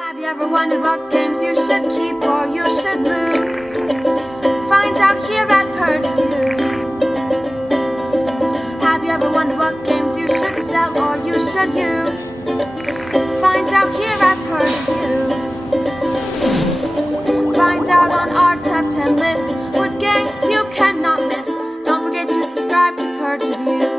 Have you ever wondered what games you should keep or you should lose? Find out here at Purge Reviews. Have you ever wondered what games you should sell or you should use? Find out here at Purge Reviews. Find out on our top 10 list what games you cannot miss. Don't forget to subscribe to Purge Reviews.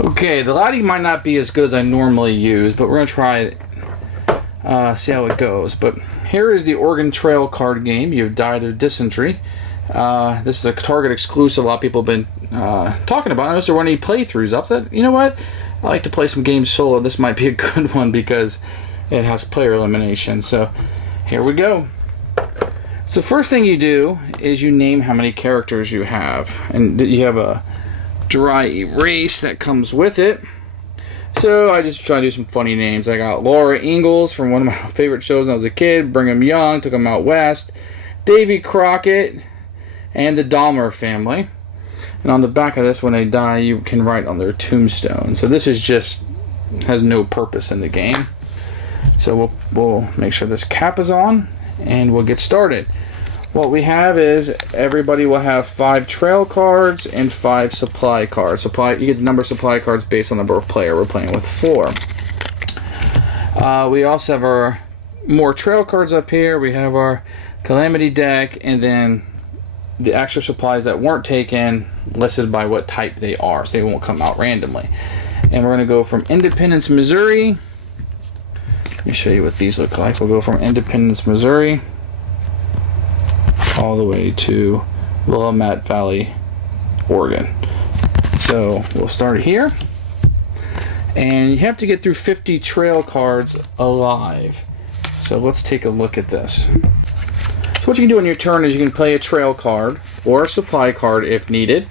Okay, the lighting might not be as good as I normally use, but we're going to try it, see how it goes. But here is the Oregon Trail card game. You've died of dysentery. This is a Target exclusive. A lot of people have been talking about it. I noticed there weren't any playthroughs up. That, you know what? I like to play some games solo. This might be a good one because it has player elimination. So here we go. So the first thing you do is you name how many characters you have. And you have a dry erase that comes with it. So I just try to do some funny names. I got Laura Ingalls from one of my favorite shows when I was a kid. Brigham Young, Took 'Em Out West. Davy Crockett, and the Dahmer family. And on the back of this, when they die, you can write on their tombstone. So this is just has no purpose in the game. So we'll make sure this cap is on, and we'll get started. What we have is everybody will have 5 trail cards and 5 supply cards. You get the number of supply cards based on the number of player. We're playing with 4. We also have our more trail cards up here. We have our Calamity deck, and then the extra supplies that weren't taken listed by what type they are, so they won't come out randomly. And we're going to go from Independence, Missouri. Let me show you what these look like. We'll go from Independence, Missouri, all the way to Willamette Valley, Oregon. So we'll start here, and you have to get through 50 trail cards alive. So let's take a look at this. So what you can do on your turn is you can play a trail card or a supply card if needed,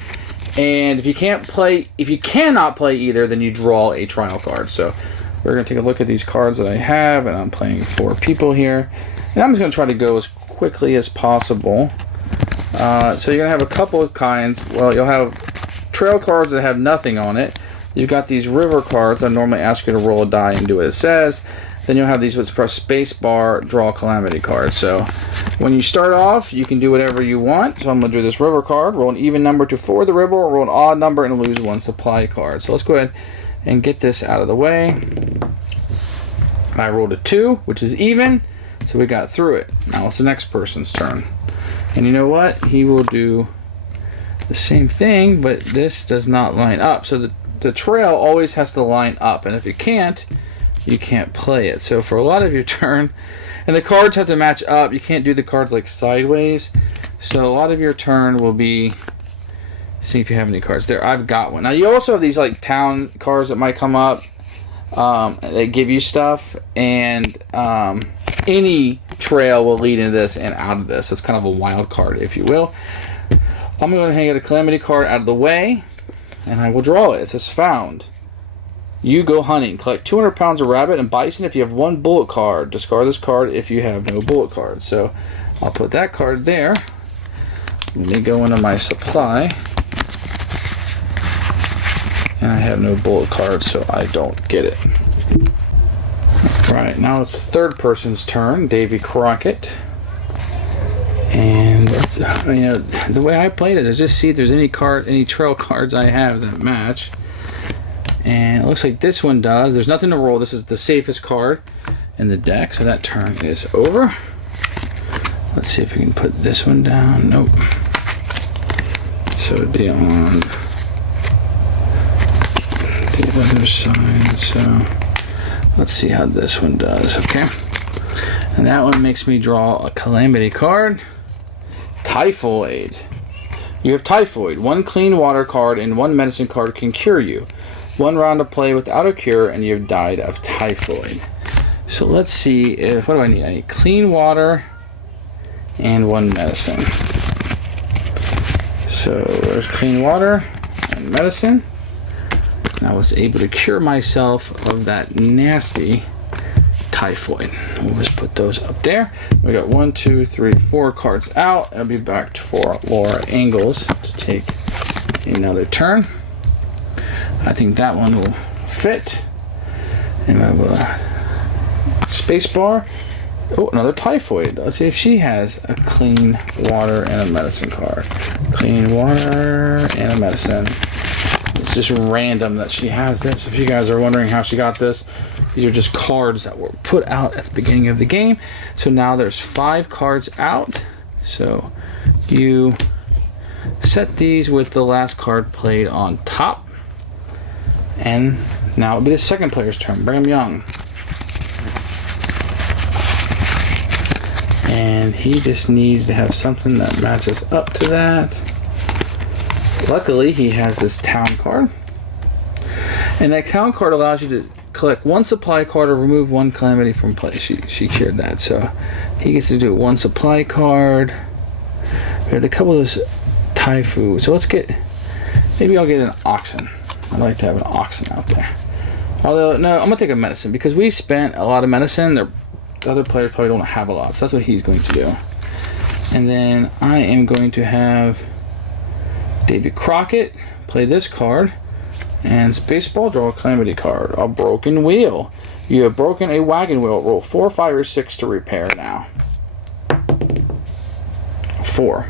and if you cannot play either, then you draw a trial card. So we're going to take a look at these cards that I have, and I'm playing 4 people here, and I'm just going to try to go as quickly as possible. So you're going to have a couple of kinds. Well, you'll have trail cards that have nothing on it. You've got these river cards that normally ask you to roll a die and do what it says. Then you'll have these let's press space bar, draw calamity cards. So when you start off, you can do whatever you want. So I'm going to do this river card, roll an even number to 4 the river, or roll an odd number and lose 1 supply card. So let's go ahead and get this out of the way. I rolled a 2, which is even. So we got through it. Now it's the next person's turn. And you know what? He will do the same thing, but this does not line up. So the trail always has to line up. And if it can't, you can't play it. So for a lot of your turn, and the cards have to match up. You can't do the cards like sideways. So a lot of your turn will be, see if you have any cards there. I've got one. Now you also have these like town cards that might come up. They give you stuff, and any trail will lead into this and out of this. So it's kind of a wild card, if you will. I'm going to hang out a calamity card out of the way, and I will draw it. It says found. You go hunting. Collect 200 pounds of rabbit and bison if you have 1 bullet card. Discard this card if you have no bullet cards. So I'll put that card there. Let me go into my supply. And I have no bullet cards, so I don't get it. Right, now it's the third person's turn, Davy Crockett. And that's, the way I played it is just see if there's any trail cards I have that match. And it looks like this one does. There's nothing to roll. This is the safest card in the deck, so that turn is over. Let's see if we can put this one down. Nope. So it'd be on the other side. So let's see how this one does. Okay. And that one makes me draw a calamity card. Typhoid. You have typhoid. 1 clean water card and 1 medicine card can cure you. 1 round of play without a cure, and you've died of typhoid. So let's see if, what do I need? I need clean water and 1 medicine. So there's clean water and medicine. I was able to cure myself of that nasty typhoid. We'll just put those up there. We got 1, 2, 3, 4 cards out. I'll be back for Laura Ingalls to take another turn. I think that one will fit. And I have a space bar. Oh, another typhoid. Let's see if she has a clean water and a medicine card. Clean water and a medicine. It's just random that she has this. If you guys are wondering how she got this, these are just cards that were put out at the beginning of the game. So now there's 5 cards out. So you set these with the last card played on top. And now it'll be the second player's turn. Brigham Young. And he just needs to have something that matches up to that. Luckily, he has this town card. And that town card allows you to collect 1 supply card or remove 1 calamity from play. She cured that. So he gets to do 1 supply card. We had a couple of those Taifu. So let's get, maybe I'll get an oxen. I'd like to have an oxen out there. Although, no, I'm going to take a medicine because we spent a lot of medicine. The other players probably don't have a lot. So that's what he's going to do. And then I am going to have David Crockett play this card. And Spaceball, draw a calamity card. A broken wheel. You have broken a wagon wheel. Roll 4, 5, or 6 to repair now. 4.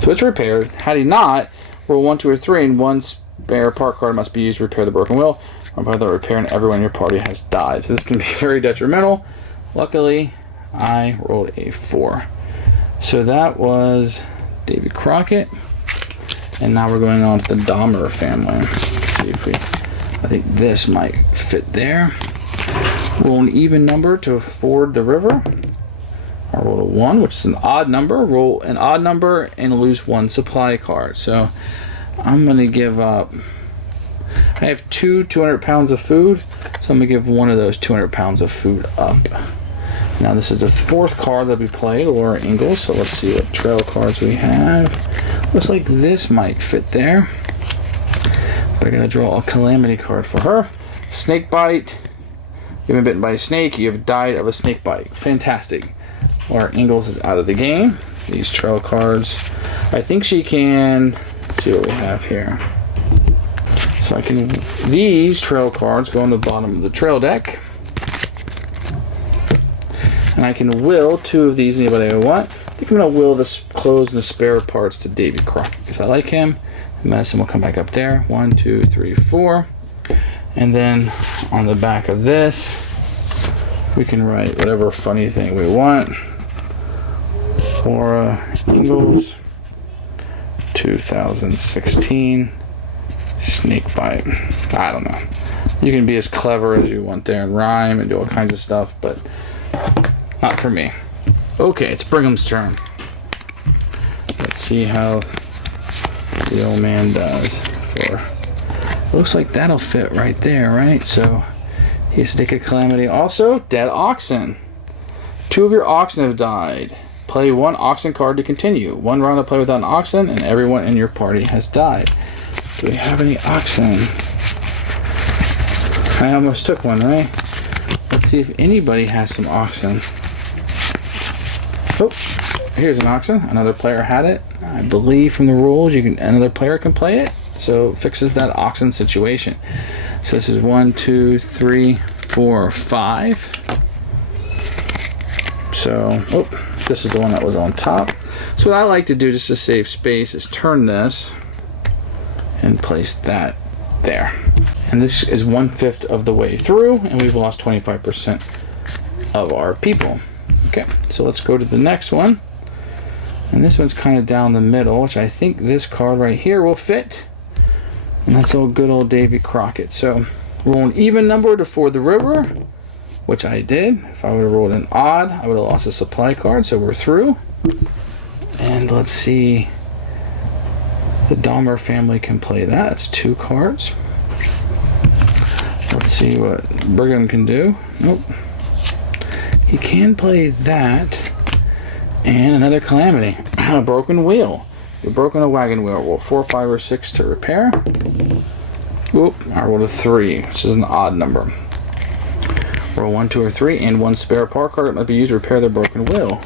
So it's repaired. Had he not, roll 1, 2, or 3, and 1 spare part card must be used to repair the broken wheel. Or by the repair, and everyone in your party has died. So this can be very detrimental. Luckily, I rolled a 4. So that was David Crockett. And now we're going on to the Dahmer family. Let's see if I think this might fit there. Roll an even number to ford the river. I rolled a 1, which is an odd number. Roll an odd number and lose 1 supply card. So I'm going to give up. I have 200 pounds of food. So I'm going to give one of those 200 pounds of food up. Now this is the 4th card that we played, Laura Ingalls. So let's see what trail cards we have. Looks like this might fit there. But I gotta draw a calamity card for her. Snake bite. You've been bitten by a snake. You have died of a snake bite. Fantastic. Laura Ingalls is out of the game. These trail cards. I think she can. Let's see what we have here. So I can. These trail cards go on the bottom of the trail deck. And I can will 2 of these, anybody I want. I think I'm going to will the clothes and the spare parts to Davy Crockett because I like him. The medicine will come back up there. 1, 2, 3, 4. And then on the back of this, we can write whatever funny thing we want. Laura Ingalls, 2016, snake bite. I don't know. You can be as clever as you want there and rhyme and do all kinds of stuff, but not for me. Okay, it's Brigham's turn. Let's see how the old man does. Looks like that'll fit right there, right? So he has to take a calamity. Also, dead oxen. 2 of your oxen have died. Play 1 oxen card to continue. 1 round of play without an oxen, and everyone in your party has died. Do we have any oxen? I almost took one, right? Let's see if anybody has some oxen. Oh, here's an oxen. Another player had it. I believe from the rules, another player can play it. So it fixes that oxen situation. So this is 1, 2, 3, 4, 5. So, this is the one that was on top. So what I like to do just to save space is turn this and place that there. And this is 1/5 of the way through, and we've lost 25% of our people. Okay, so let's go to the next one. And this one's kind of down the middle, which I think this card right here will fit. And that's old good old Davy Crockett. So roll an even number to ford the river, which I did. If I would have rolled an odd, I would have lost a supply card, so we're through. And let's see. The Dahmer family can play that. That's 2 cards. Let's see what Brigham can do. Nope. He can play that. And another calamity. A broken wheel. You've broken a wagon wheel. Roll 4, 5, or 6 to repair. Oop, I rolled a 3, which is an odd number. Roll 1, 2, or 3, and 1 spare part card that might be used to repair the broken wheel.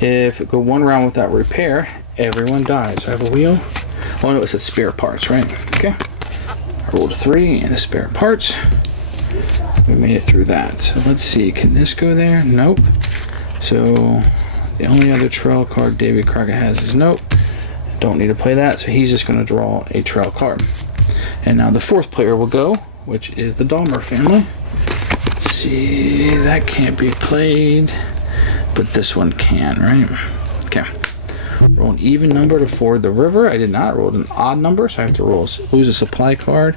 If it go 1 round without repair, everyone dies. So I have a wheel. Oh no, it said spare parts, right? Okay. I rolled a 3 and the spare parts. We made it through that. So let's see, can this go there? Nope. So the only other trail card Davy Crockett has is nope. Don't need to play that, so he's just gonna draw a trail card. And now the fourth player will go, which is the Dahmer family. Let's see, that can't be played, but this one can, right? Okay. Roll an even number to ford the river. I did not. Roll an odd number, so I have to lose a supply card.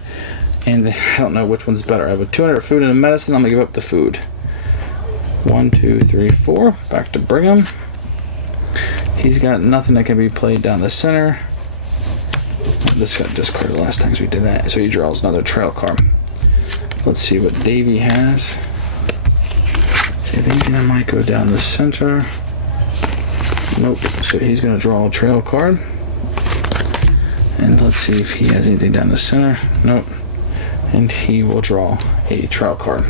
And I don't know which one's better. I have a 200 food and a medicine. I'm gonna give up the food. 1, 2, 3, 4. Back to Brigham. He's got nothing that can be played down the center. This got discarded last time we did that, so he draws another trail card. Let's see what Davy has. See if anything might go down the center. Nope. So he's going to draw a trail card. And let's see if he has anything down the center. Nope. And he will draw a trail card.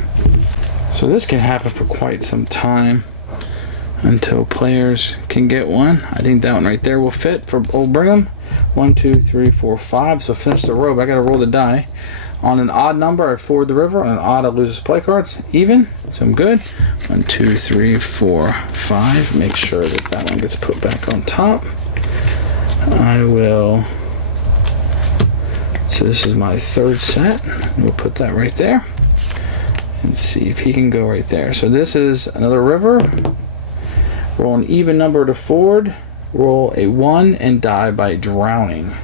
So this can happen for quite some time until players can get one. I think that one right there will fit for old Brigham. 1, 2, 3, 4, 5. So finish the row, but I got to roll the die. On an odd number, I ford the river. On an odd, I lose play cards. Even, so I'm good. 1, 2, 3, 4, 5. Make sure that that one gets put back on top. I will. So this is my third set. We'll put that right there. And see if he can go right there. So this is another river. Roll an even number to ford. Roll a 1 and die by drowning.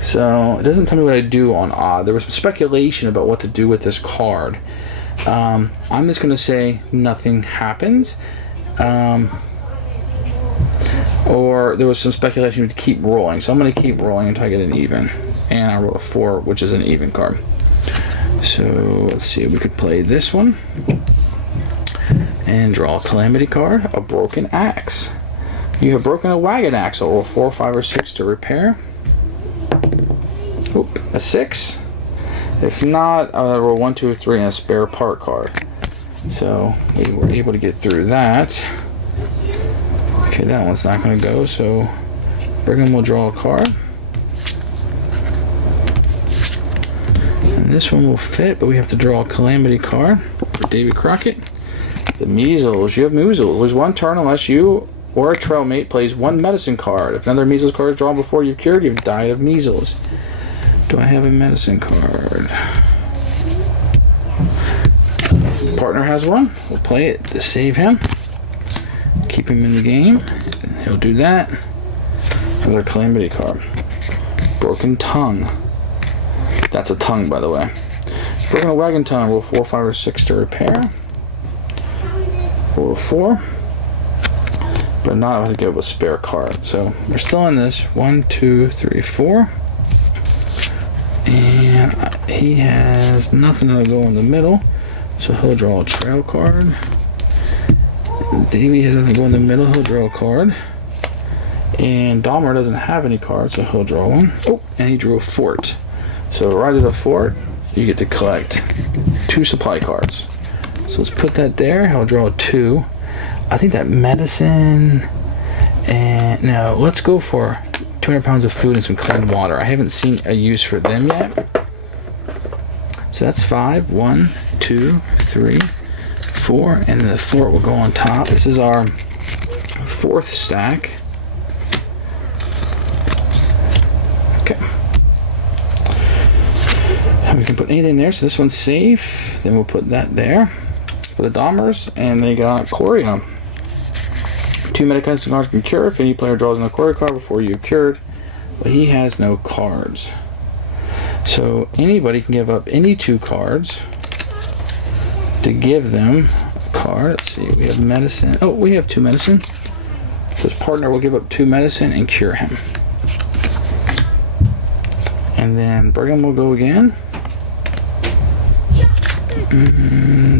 So it doesn't tell me what I do on odd. There was some speculation about what to do with this card. I'm just going to say nothing happens. Or there was some speculation to keep rolling. So I'm going to keep rolling until I get an even. And I roll a 4, which is an even card. So let's see if we could play this one. And draw a Calamity card, a broken axe. You have broken a wagon axle. Roll 4, 5, or 6 to repair. Oop, a 6. If not, I'll roll 1, 2, 3 and a spare part card. So we were able to get through that. Okay, that one's not going to go. So Brigham will draw a card. And this one will fit, but we have to draw a Calamity card for Davy Crockett. The measles. You have measles. Lose 1 turn unless you or a trail mate plays 1 medicine card. If another measles card is drawn before you've cured, you've died of measles. Do I have a medicine card? Partner has one. We'll play it to save him. Keep him in the game. He'll do that. Another Calamity card. Broken tongue. That's a tongue, by the way. Broken a wagon tongue. Roll 4, 5, or 6 to repair. Roll 4. But not able to give a spare card. So we're still in this. 1, 2, 3, 4. And he has nothing to go in the middle. So he'll draw a trail card. Davey has nothing to go in the middle. He'll draw a card. And Dahmer doesn't have any cards, so he'll draw one. Oh, and he drew a fort. So right at a fort, you get to collect 2 supply cards. So let's put that there. He'll draw a 2. I think that medicine, and no, let's go for 200 pounds of food and some clean water. I haven't seen a use for them yet. So that's 5. 1, 2, 3, 4, and the fort will go on top. This is our 4th stack. Okay. And we can put anything there, so this one's safe. Then we'll put that there for the Dahmers, and they got Gloria. 2 medicines cards can cure if any player draws an Gloria card before you've cured, but he has no cards. So anybody can give up any 2 cards to give them a card. Let's see, we have medicine. Oh, we have 2 medicine. So his partner will give up 2 medicine and cure him. And then Brigham will go again.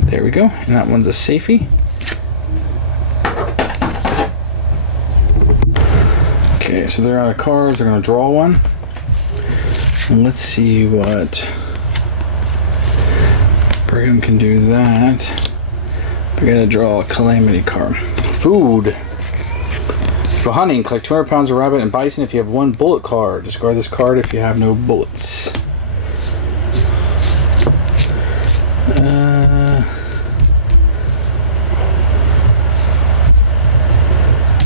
There we go. And that one's a safety. Okay, so they're out of cards. They're going to draw one. And let's see what Brigham can do that. We got to draw a Calamity card. Food. For hunting, collect 200 pounds of rabbit and bison if you have 1 bullet card. Discard this card if you have no bullets. I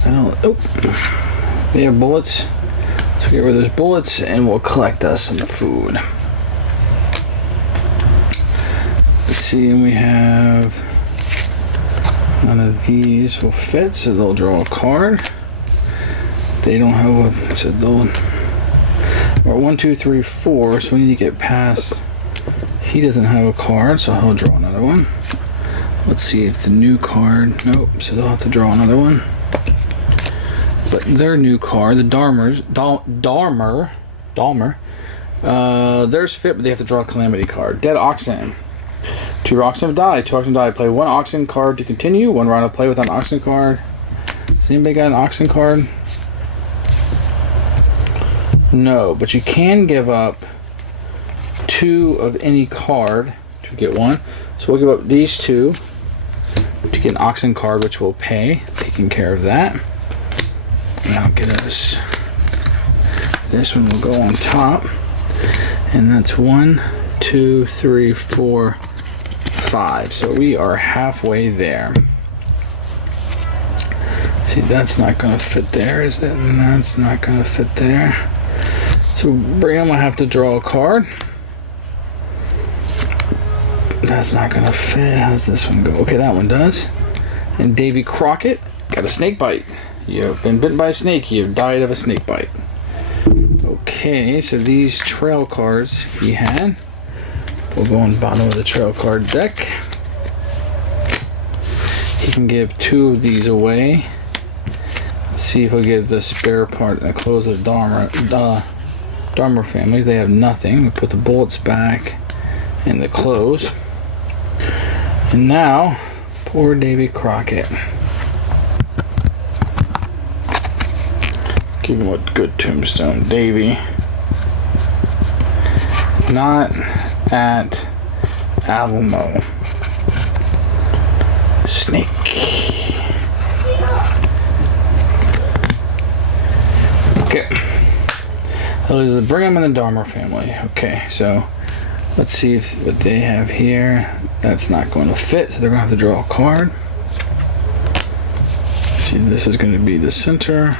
don't. Oh, they have bullets. So get rid of those bullets, and we'll collect us some food. Let's see, and we have none of these will fit, so they'll draw a card. They don't have a, so they'll. Or 1, 2, 3, 4. So we need to get past. He doesn't have a card, so he'll draw another one. Let's see if the new card. Nope. So they'll have to draw another one. But their new card, the Dalmer, theirs fit, but they have to draw a Calamity card. Dead Oxen. 2 oxen have died. 2 oxen died. Play 1 oxen card to continue. 1 round of play without an oxen card. Has anybody got an oxen card? No, but you can give up 2 of any card to get 1. So we'll give up these 2 to get an oxen card, which will pay. Taking care of that. Now get us. This one will go on top, and that's 1, 2, 3, 4, 5. So we are halfway there. See, that's not going to fit there, is it? And that's not going to fit there. So Brigham will have to draw a card. That's not going to fit. How's this one go? Okay, that one does. And Davy Crockett got a snake bite. You have been bitten by a snake. You have died of a snake bite. Okay, so these trail cards he had. We'll go on the bottom of the trail card deck. He can give 2 of these away. Let's see if he'll give the spare part and the clothes of the Dharma families. They have nothing. We put the bullets back in the clothes. And now, poor Davy Crockett. Give him a good tombstone. Davy. Not at Alamo. Snake. Okay. Bring them in the Dharma family. Okay, so let's see if what they have here. That's not going to fit, so they're going to have to draw a card. See, this is going to be the center.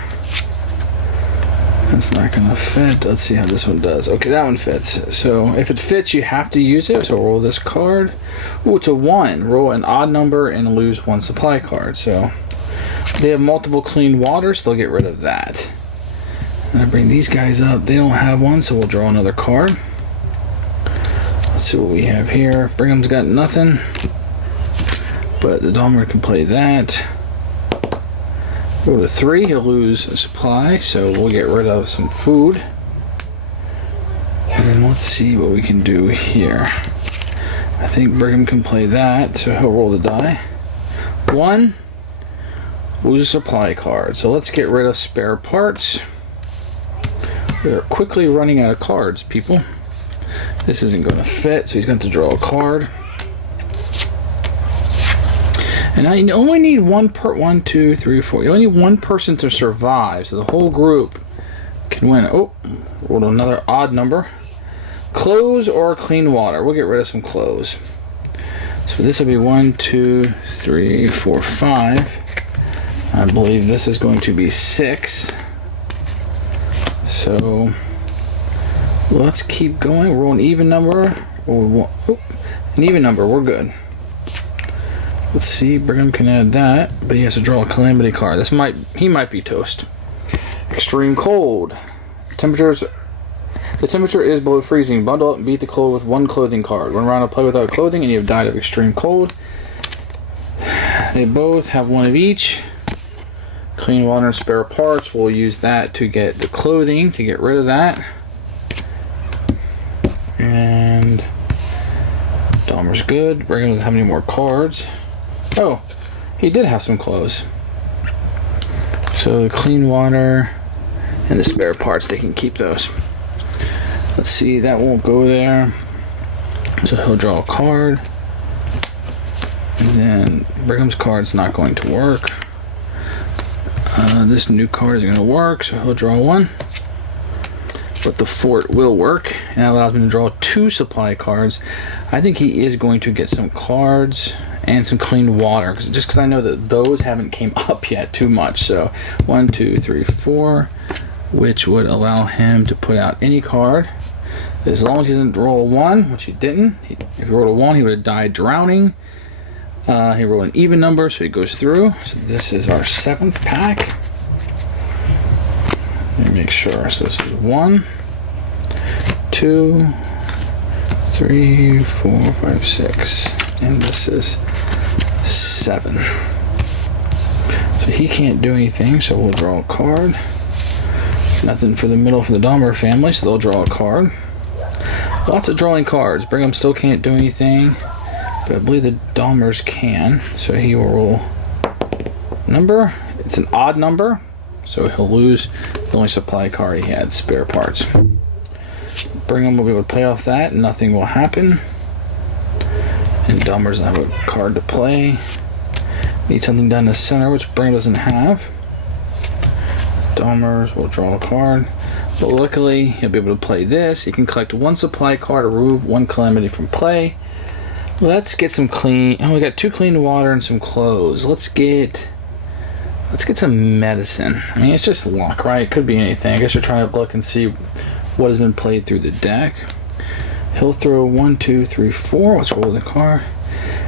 That's not going to fit. Let's see how this one does. Okay, that one fits. So if it fits, you have to use it. So roll this card. Ooh, it's a 1. Roll an odd number and lose 1 supply card. So they have multiple clean water, so they'll get rid of that. And I bring these guys up. They don't have one, so we'll draw another card. Let's see what we have here. Brigham's got nothing, but the Dahmer can play that. Go to 3, he'll lose a supply, so we'll get rid of some food. And then let's see what we can do here. I think Brigham can play that, so he'll roll the die. 1, lose a supply card. So let's get rid of spare parts. We are quickly running out of cards, people. This isn't going to fit, so he's going to draw a card. And I only need 1 2, 3, 4. You only need 1 person to survive, so the whole group can win. Oh, roll another odd number. Clothes or clean water. We'll get rid of some clothes. So this will be 1, 2, 3, 4, 5. I believe this is going to be 6. So let's keep going. Roll an even number. An even number. We're good. Let's see. Brigham can add that, but he has to draw a Calamity card. He might be toast. Extreme cold. The temperature is below freezing. Bundle up and beat the cold with 1 clothing card. 1 round of play without clothing, and you have died of extreme cold. They both have 1 of each. Clean water and spare parts. We'll use that to get the clothing, to get rid of that. And Dahmer's good. Brigham doesn't have any more cards. Oh, he did have some clothes. So the clean water and the spare parts, they can keep those. Let's see, that won't go there. So he'll draw a card. And then Brigham's card's not going to work. This new card is going to work, so he'll draw 1. but the fort will work, and that allows me to draw 2 supply cards. I think he is going to get some cards and some clean water, just because I know that those haven't came up yet too much. So 1, 2, 3, 4, which would allow him to put out any card as long as he doesn't roll a 1, which he didn't. If he rolled a 1, he would have died drowning. He rolled an even number, so he goes through. So this is our 7th pack. Let me make sure. So this is 1, 2, 3, 4, 5, 6, and this is 7. So he can't do anything, so we'll draw a card. Nothing for the middle for the Dahmer family, so they'll draw a card. Lots of drawing cards. Brigham still can't do anything, but I believe the Dahmers can, so he will roll number. It's an odd number, so he'll lose the only supply card he had, spare parts. Brigham will be able to play off that, and nothing will happen. And Dahmers have a card to play. Need something down the center, which Brigham doesn't have. Dahmers will draw a card. But luckily, he'll be able to play this. He can collect 1 supply card or remove 1 calamity from play. Let's get some clean. Oh, we got 2 clean water and some clothes. Let's get some medicine. I mean, it's just luck, right? It could be anything. I guess you're trying to look and see what has been played through the deck. He'll throw 1, 2, 3, 4. Let's roll the card.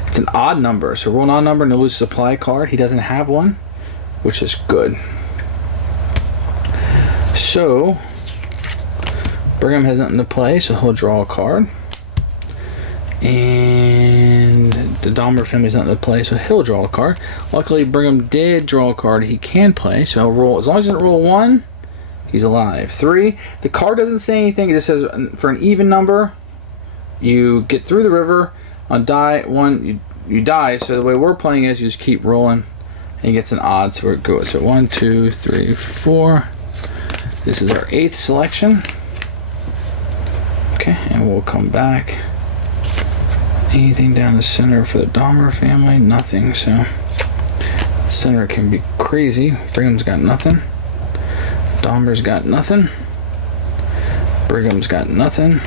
It's an odd number, so roll an odd number and he'll lose a supply card. He doesn't have one, which is good. So Brigham has nothing to play, so he'll draw a card. And the Dahmer family has nothing to play, so he'll draw a card. Luckily, Brigham did draw a card he can play, so he'll roll. As long as he doesn't roll 1, he's alive. 3. The card doesn't say anything. It just says for an even number, you get through the river. On die 1, you die. So the way we're playing is you just keep rolling, and he gets an odd. So it goes. So 1, 2, 3, 4. This is our 8th selection. Okay, and we'll come back. Anything down the center for the Dahmer family? Nothing. So the center can be crazy. Brigham's got nothing. Dahmer's got nothing. Brigham's got nothing.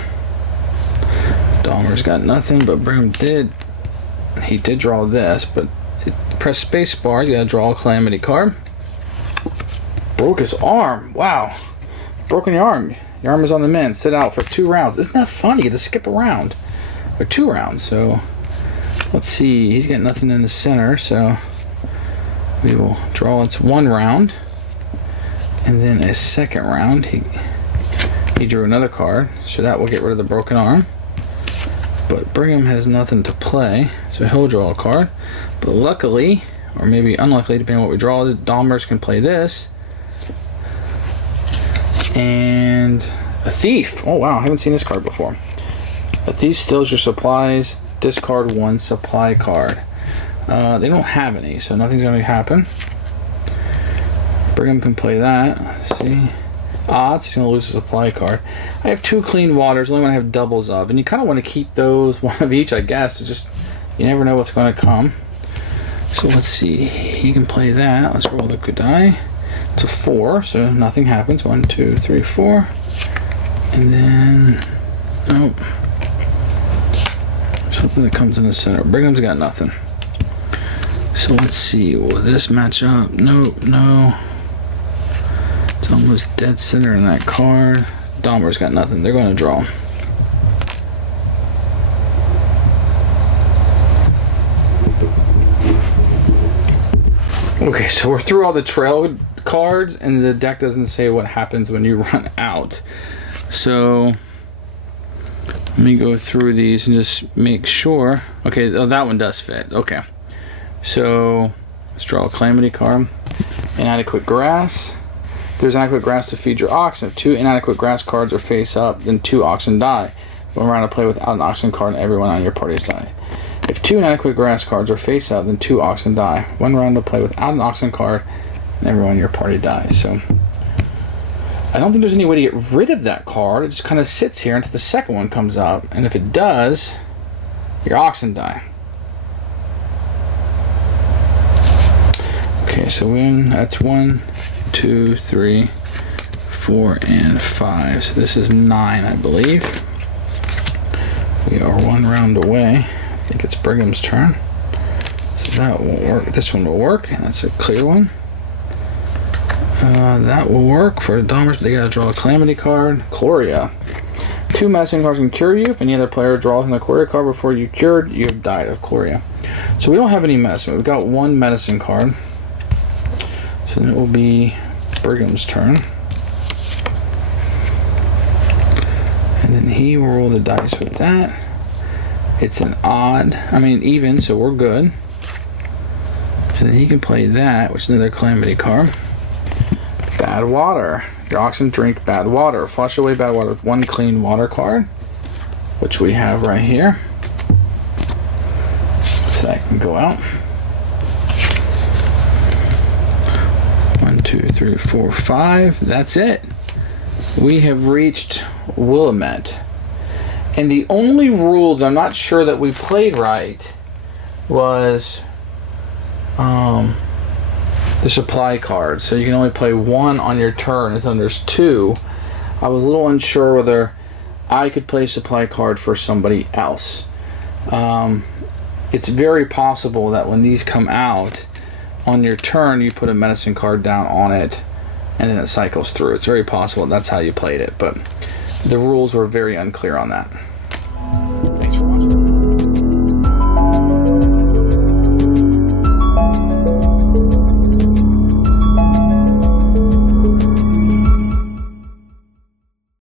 Dahmer's got nothing, but Brigham did. He did draw this, but press space bar. You gotta draw a calamity card. Broke his arm. Wow. Broken your arm. Your arm is on the mend. Sit out for 2 rounds. Isn't that fun? You get to skip a round. Or 2 rounds. So let's see. He's got nothing in the center, so we will draw. It's 1 round. And then a 2nd round. He drew another card, so that will get rid of the broken arm. But Brigham has nothing to play, so he'll draw a card. But luckily, or maybe unluckily, depending on what we draw, the Dahmers can play this. And a thief. Oh wow, I haven't seen this card before. A thief steals your supplies. Discard 1 supply card. They don't have any, so nothing's going to happen. Brigham can play that. Let's see. Odds, he's going to lose a supply card. I have 2 clean waters, only one I have doubles of. And you kind of want to keep those, 1 of each, I guess. It's just, you never know what's going to come. So let's see. He can play that. Let's roll the good die. It's a 4, so nothing happens. 1, 2, 3, 4. And then, nope. Something that comes in the center. Brigham's got nothing. So let's see. Will this match up? Nope, no. It's almost dead center in that card. Dahmer's got nothing. They're going to draw. Okay, so we're through all the trail cards, and the deck doesn't say what happens when you run out. So let me go through these and just make sure. Okay, oh, that one does fit. Okay, so let's draw a calamity card. Inadequate grass. There's inadequate grass to feed your oxen. If 2 inadequate grass cards are face up, then 2 oxen die. 1 round to play without an oxen card, and everyone on your party's die. If 2 inadequate grass cards are face up, then 2 oxen die. 1 round to play without an oxen card, and everyone in your party dies. So I don't think there's any way to get rid of that card. It just kind of sits here until the second one comes up, and if it does, your oxen die. Okay, so that's 1, 2, 3, 4, and 5. So this is 9, I believe. We are 1 round away. I think it's Brigham's turn. So that won't work. This one will work, and that's a clear one. That will work for the Domers, but they gotta draw a Calamity card. Gloria. 2 medicine cards can cure you. If any other player draws an Gloria card before you cured, you have died of Gloria. So we don't have any medicine. We've got 1 medicine card. So then it will be Brigham's turn. And then he will roll the dice with that. It's an even, so we're good. And then he can play that, which is another Calamity card. Bad water. Your oxen drink bad water. Flush away bad water with 1 clean water card, which we have right here. So that can go out. 1, 2, 3, 4, 5. That's it. We have reached Willamette. And the only rule that I'm not sure that we played right was the supply card. So you can only play 1 on your turn, and then there's 2. I was a little unsure whether I could play a supply card for somebody else. It's very possible that when these come out, on your turn you put a medicine card down on it, and then it cycles through. It's very possible that's how you played it, but the rules were very unclear on that.